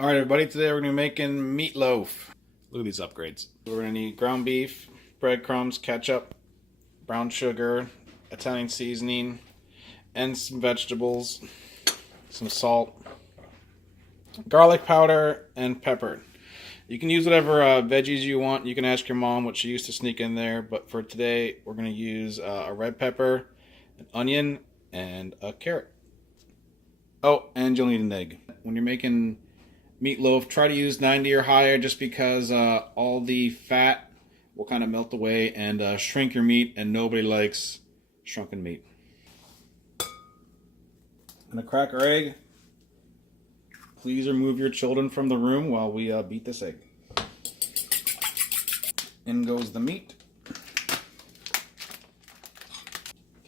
Alright everybody, today we're going to be making meatloaf. Look at these upgrades. We're going to need ground beef, breadcrumbs, ketchup, brown sugar, Italian seasoning, and some vegetables, some salt, garlic powder, and pepper. You can use whatever veggies you want. You can ask your mom what she used to sneak in there, but for today we're going to use a red pepper, an onion, and a carrot. Oh, and you'll need an egg. When you're making meatloaf, try to use 90 or higher just because all the fat will kind of melt away and shrink your meat, and nobody likes shrunken meat. I'm going to crack our egg. Please remove your children from the room while we beat this egg. In goes the meat.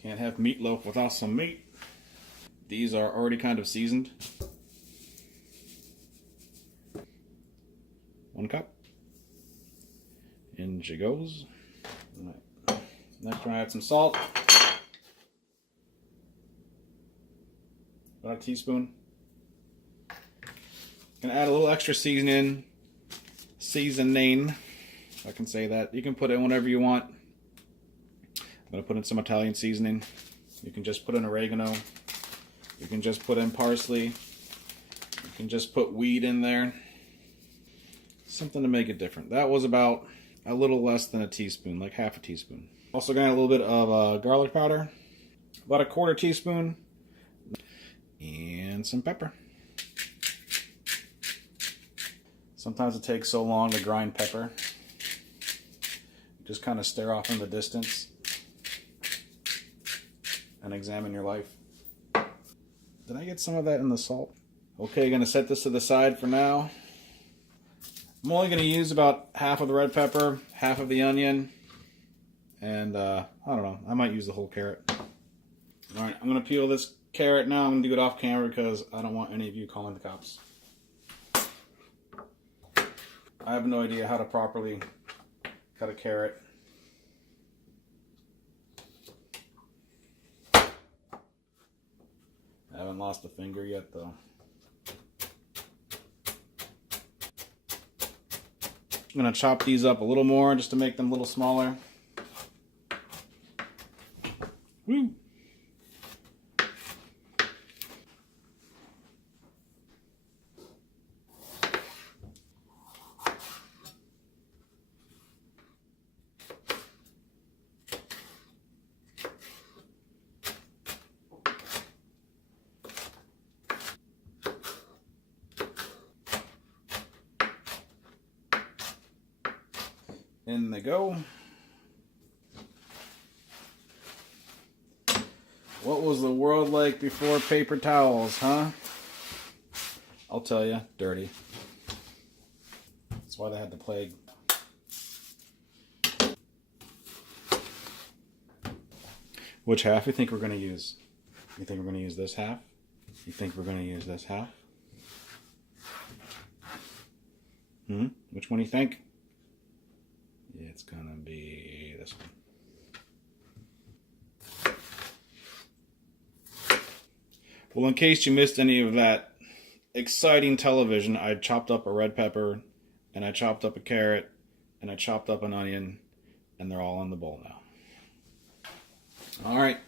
Can't have meatloaf without some meat. These are already kind of seasoned. 1 cup. In she goes. Right. Next we're going to add some salt. About a teaspoon. Gonna add a little extra seasoning, if I can say that. You can put in whatever you want. I'm gonna put in some Italian seasoning. You can just put in oregano. You can just put in parsley. You can just put weed in there. Something to make it different. That was about a little less than a teaspoon, like half a teaspoon. Also gonna add a little bit of garlic powder, about a 1/4 teaspoon, and some pepper. Sometimes it takes so long to grind pepper. Just kind of stare off in the distance and examine your life. Did I get some of that in the salt? Okay, gonna set this to the side for now. I'm only gonna use about half of the red pepper, half of the onion, and I don't know, I might use the whole carrot. Alright, I'm gonna peel this carrot now. I'm gonna do it off camera because I don't want any of you calling the cops. I have no idea how to properly cut a carrot. I haven't lost a finger yet though. I'm going to chop these up a little more just to make them a little smaller. Woo! In they go. What was the world like before paper towels, huh? I'll tell you, dirty. That's why they had the plague. Which half you think we're going to use? You think we're going to use this half? You think we're going to use this half? Which one do you think? It's gonna be this one. Well, in case you missed any of that exciting television, I chopped up a red pepper, and I chopped up a carrot, and I chopped up an onion, and they're all in the bowl now. Alright,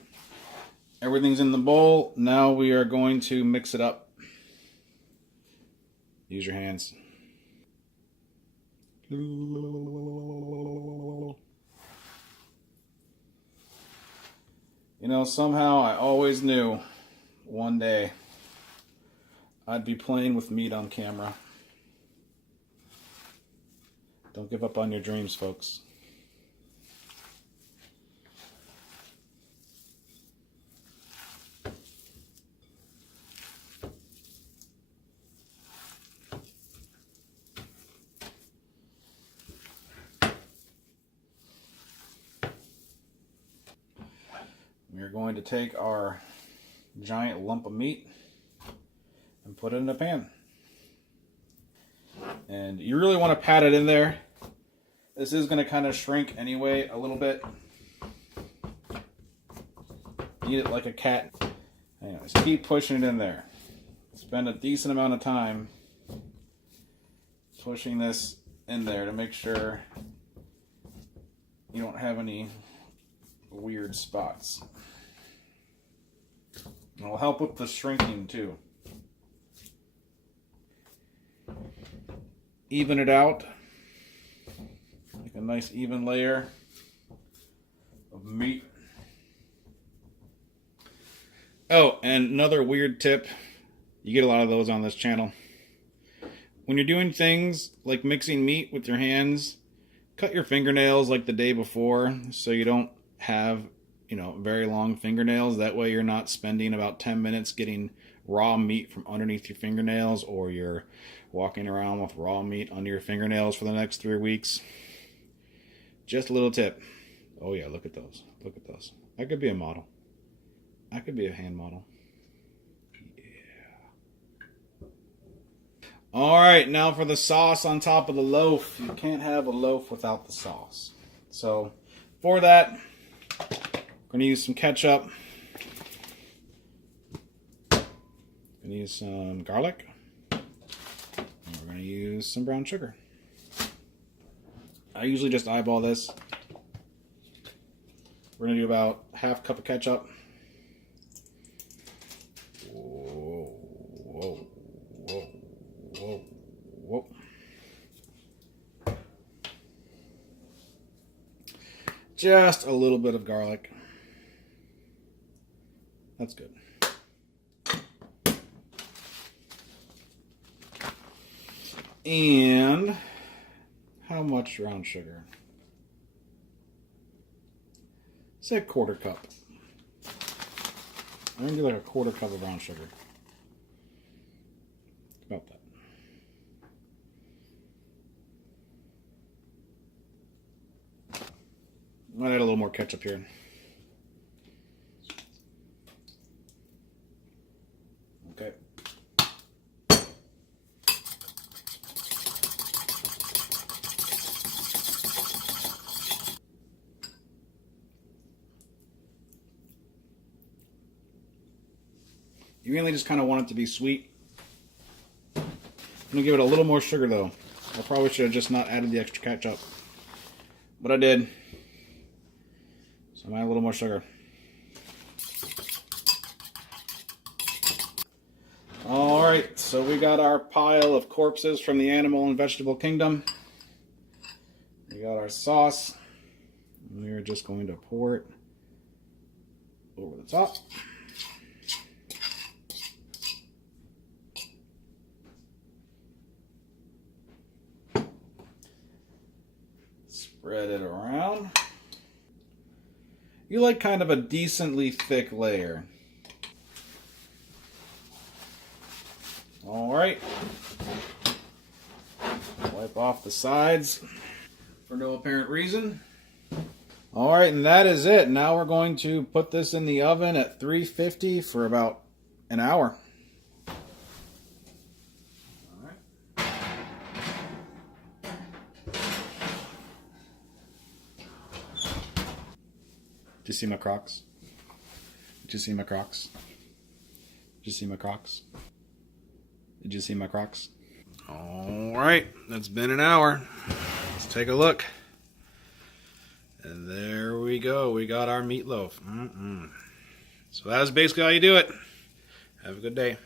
everything's in the bowl. Now we are going to mix it up. Use your hands. You know, somehow I always knew one day I'd be playing with meat on camera. Don't give up on your dreams, folks. We're going to take our giant lump of meat and put it in a pan. And you really want to pat it in there. This is going to kind of shrink anyway a little bit. Eat it like a cat. Anyways, keep pushing it in there. Spend a decent amount of time pushing this in there to make sure you don't have any weird spots. It'll help with the shrinking too. Even it out. Make a nice even layer of meat. Oh, and another weird tip. You get a lot of those on this channel. When you're doing things like mixing meat with your hands, cut your fingernails like the day before so you don't have, very long fingernails. That way you're not spending about 10 minutes getting raw meat from underneath your fingernails, or you're walking around with raw meat under your fingernails for the next 3 weeks. Just a little tip. Oh yeah, look at those. Look at those. I could be a model. I could be a hand model. Yeah. All right, now for the sauce on top of the loaf. You can't have a loaf without the sauce. So for that, I'm going to use some ketchup. I'm going to use some garlic. And we're going to use some brown sugar. I usually just eyeball this. We're going to do about half cup of ketchup. Whoa, whoa, whoa, whoa, whoa. Just a little bit of garlic. That's good. And how much brown sugar? Say a quarter cup. I'm gonna do like a quarter cup of brown sugar. About that. I might add a little more ketchup here. Okay. You really just kind of want it to be sweet. I'm going to give it a little more sugar though. I probably should have just not added the extra ketchup. But I did. So I'm going to add a little more sugar. Alright, so we got our pile of corpses from the animal and vegetable kingdom. We got our sauce. We are just going to pour it over the top. Spread it around. You like kind of a decently thick layer. Alright. Wipe off the sides for no apparent reason. Alright, and that is it. Now we're going to put this in the oven at 350 for about an hour. Alright. Did you see my Crocs? Did you see my Crocs? Did you see my Crocs? Did you see my Crocs? Alright, it's been an hour. Let's take a look. And there we go. We got our meatloaf. So that is basically how you do it. Have a good day.